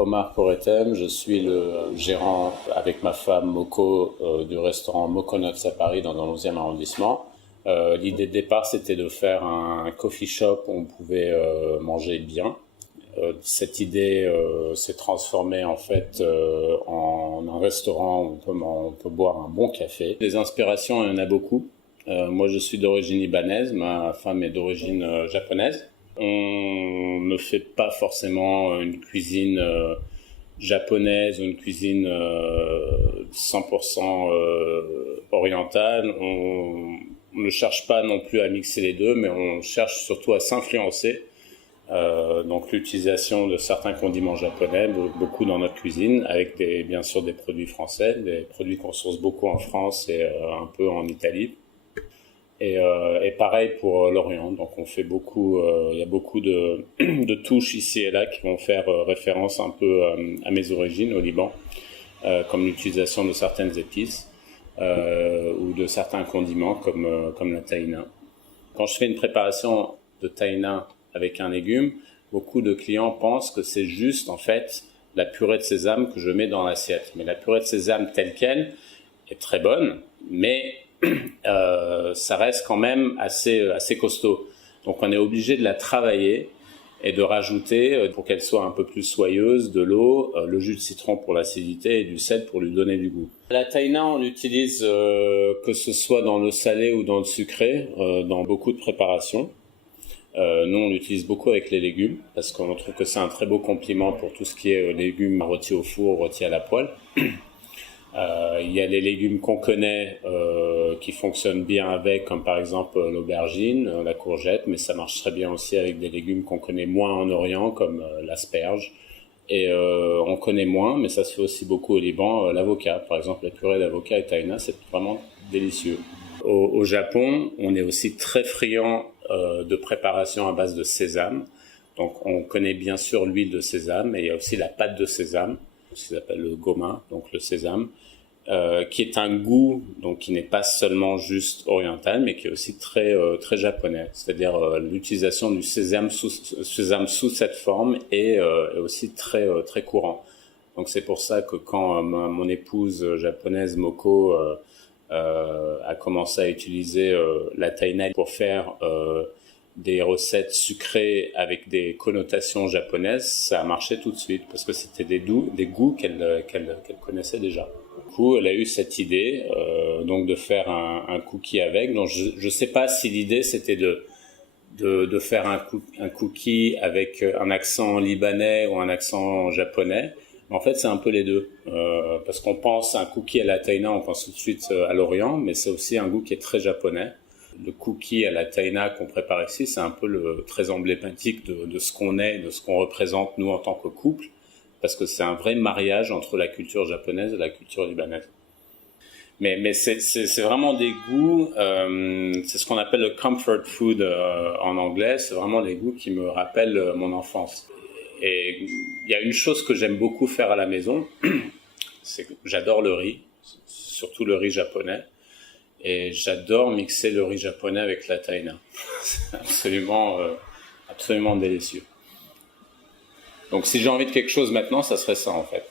Omar Poretem, je suis le gérant avec ma femme Moko du restaurant Mokonots à Paris dans le 11e arrondissement. L'idée de départ, c'était de faire un coffee shop où on pouvait manger bien. Cette idée s'est transformée en fait en un restaurant où on peut boire un bon café. Les inspirations, il y en a beaucoup. Moi, je suis d'origine libanaise, ma femme est d'origine japonaise. On ne fait pas forcément une cuisine japonaise ou une cuisine 100% orientale. On ne cherche pas non plus à mixer les deux, mais on cherche surtout à s'influencer. Donc l'utilisation de certains condiments japonais, beaucoup dans notre cuisine, avec bien sûr des produits français, des produits qu'on source beaucoup en France et un peu en Italie. Et pareil pour l'Orient, donc on fait beaucoup, il y a beaucoup de touches ici et là qui vont faire référence un peu à mes origines au Liban, comme l'utilisation de certaines épices ou de certains condiments comme la tahina. Quand je fais une préparation de tahina avec un légume, beaucoup de clients pensent que c'est juste en fait la purée de sésame que je mets dans l'assiette. Mais la purée de sésame telle qu'elle est très bonne, mais ça reste quand même assez costaud. Donc on est obligé de la travailler et de rajouter, pour qu'elle soit un peu plus soyeuse, de l'eau, le jus de citron pour l'acidité et du sel pour lui donner du goût. La tahina, on l'utilise que ce soit dans le salé ou dans le sucré, dans beaucoup de préparations. Nous, on l'utilise beaucoup avec les légumes parce qu'on trouve que c'est un très beau complément pour tout ce qui est légumes rôtis au four, rôtis à la poêle. Il y a les légumes qu'on connaît qui fonctionnent bien avec, comme par exemple l'aubergine, la courgette, mais ça marche très bien aussi avec des légumes qu'on connaît moins en Orient, comme l'asperge. Et on connaît moins, mais ça se fait aussi beaucoup au Liban, l'avocat. Par exemple, la purée d'avocat et tahina, c'est vraiment délicieux. Au Japon, on est aussi très friand de préparation à base de sésame. Donc on connaît bien sûr l'huile de sésame, et il y a aussi la pâte de sésame, ce qu'ils appellent le goma, donc le sésame, qui est un goût donc qui n'est pas seulement juste oriental, mais qui est aussi très japonais. C'est-à-dire l'utilisation du sésame sous cette forme est aussi très courant. Donc c'est pour ça que quand mon épouse japonaise Moko a commencé à utiliser la tahina pour faire des recettes sucrées avec des connotations japonaises, ça a marché tout de suite parce que c'était des goûts qu'elle connaissait déjà. Du coup, elle a eu cette idée donc de faire un cookie avec. Donc je sais pas si l'idée c'était de faire un cookie avec un accent libanais ou un accent japonais. En fait, c'est un peu les deux, parce qu'on pense à un cookie à la tahina, on pense tout de suite à l'Orient, mais c'est aussi un goût qui est très japonais. Le cookie à la tahina qu'on prépare ici, c'est un peu très emblématique de ce qu'on est, de ce qu'on représente nous en tant que couple, parce que c'est un vrai mariage entre la culture japonaise et la culture libanaise. Mais c'est vraiment des goûts, c'est ce qu'on appelle le comfort food en anglais, c'est vraiment des goûts qui me rappellent mon enfance. Et il y a une chose que j'aime beaucoup faire à la maison, c'est que j'adore le riz, surtout le riz japonais. Et j'adore mixer le riz japonais avec la tahina. C'est absolument délicieux. Donc si j'ai envie de quelque chose maintenant, ça serait ça en fait.